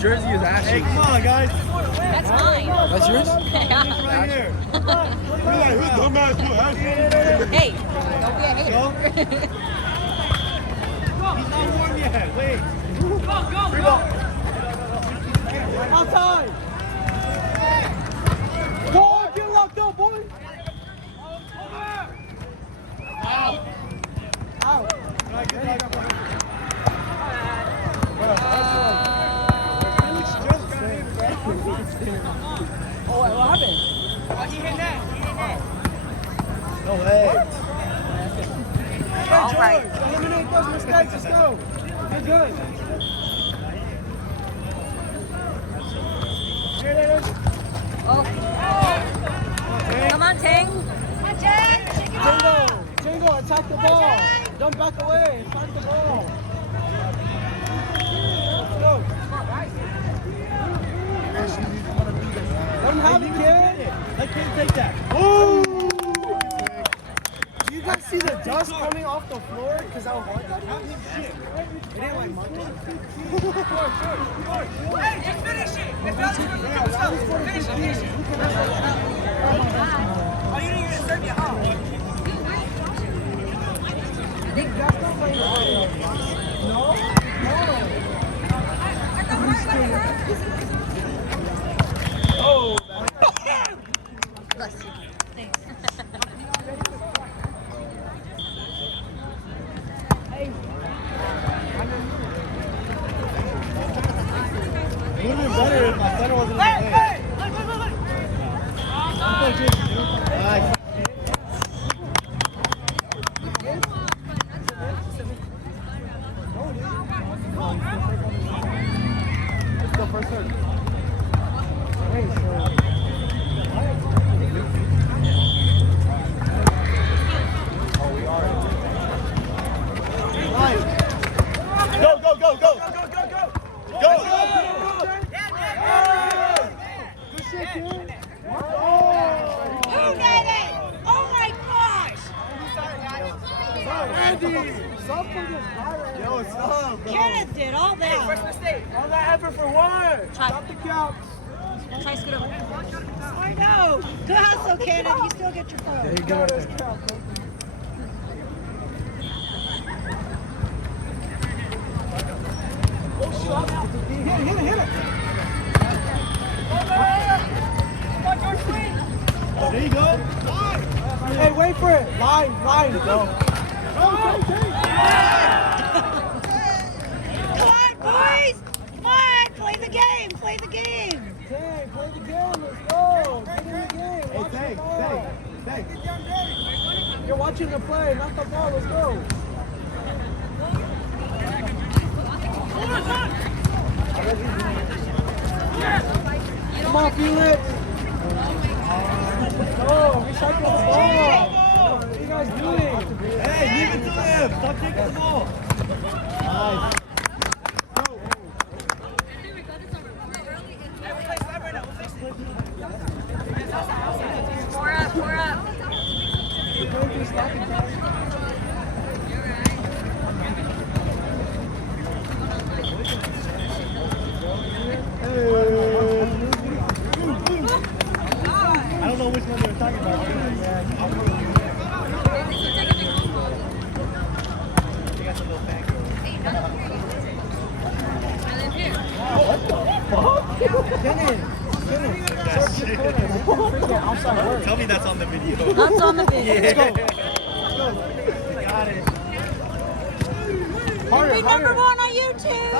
jersey is Ashley. Hey, come on, guys. That's mine. That's yours? Yeah. Right here. Who's dumbass? Hey, don't be a hater. He's not warm yet. Wait. Go. Outside. Go, get locked up, boy. Out. Oh, what happened? He hit that. No way. All right. Eliminate those mistakes. Let's go. You're good. Oh. Come on, Tang. Jingle, attack the ball. Don't back away. Attack the ball. Let's go. Let him have it, kid. Let Kid take that. Oh! Do you guys see the dust coming off the floor? Because how hard that is? It ain't like Monday. Hey, just finish it. If that's what finish it. Oh, you didn't even serve your house. No? Oh! Bless you. Thanks. It would have been better if my center wasn't in the way. Nice. Let's go first serve. Oh, we are. Nice. Go. Go. Good shit, kid. Who did it? Oh my gosh! Andy. Yo, what's up, bro? Kenneth did all that. First mistake. All that effort for what? Try. Stop the couch. Try scoot over. I know. Good hustle, Kenneth. You still get your phone. There you go. Right there. Hit it. There you go. Hey, wait for it. Line. Go. Come on, boys. Come on. Play the game. Hey, play the game. Let's go. Get in the game. Watch the ball. You're watching the play, not the ball. Let's go. Come on, Felix. Oh, recycle the ball. What are you guys doing? Hey, leave it to him. Stop taking the ball. Nice. Pour up. I don't know which one they were talking about. Tell me that's on the video. That's on the video. Let's go. Got it. You'll be number one on YouTube.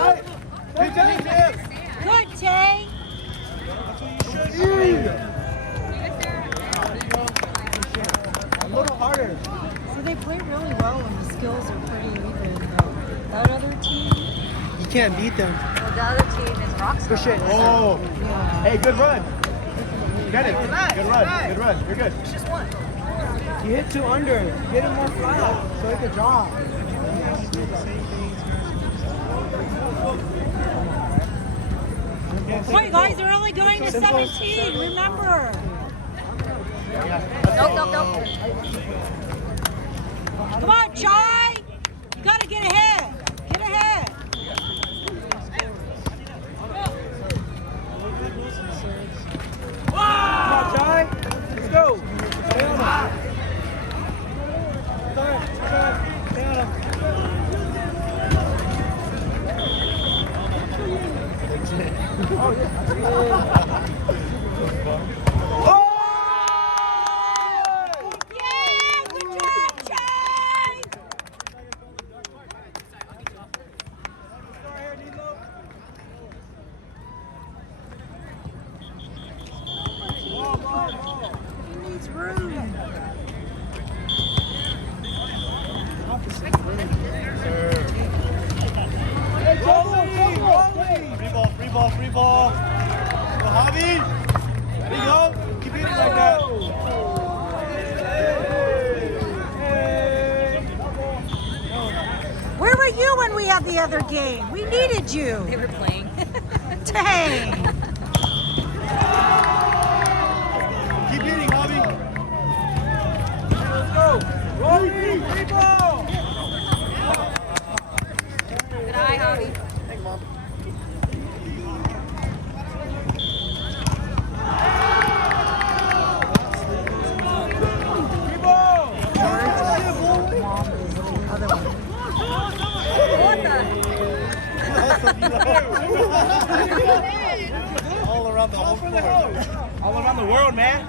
Good, Tay. A little harder. So they play really well and the skills are pretty even. That other team, You can't beat them. Well, the other team is Rockstar. Good shit. Oh. Hey, good run. Get it. Good run. You're good. It's just one. You hit two under. Get it more flat so it can drop. Wait, guys, they're only going to 17. Remember. Nope. Come on, Chai. You got to get ahead. Get ahead. had the other game. We needed you. They were playing. Dang. Keep hitting, Bobby. Let's go. Rolling, free ball. Good eye, Javi. Thanks, Mom. Free ball. Other one. What the? All around the whole floor. All around the world, man.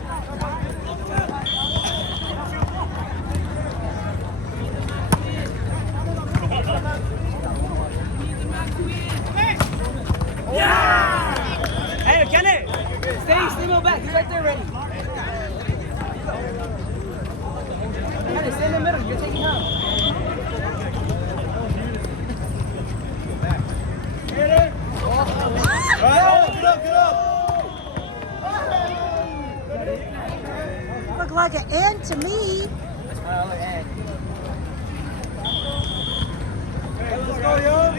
Yeah! Hey, Kenneth! Stay middle back. He's right there ready. Kenneth, stay in the middle. You're taking out. Get up. Look like an end to me. Let's go, yo.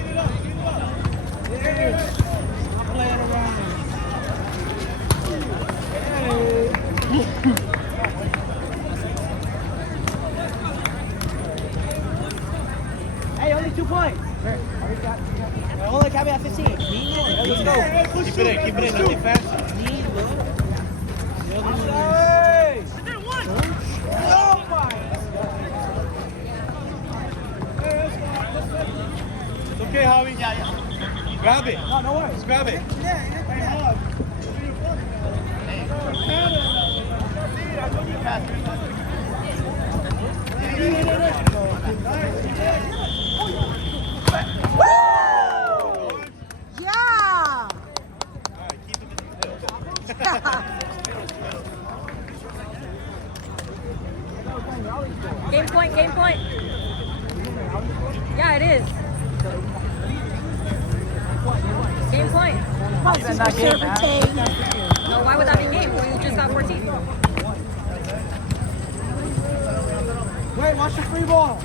Hey, only 2 points. Only capping at 15. Let's go. Keep it in. Nothing fast. It's okay, Javi. Yeah. Grab it. No worries. Just grab it. Yeah. Game point, game point. Yeah, it is. Game point. No, why would that be game? We just got 14. Wait, watch the free ball.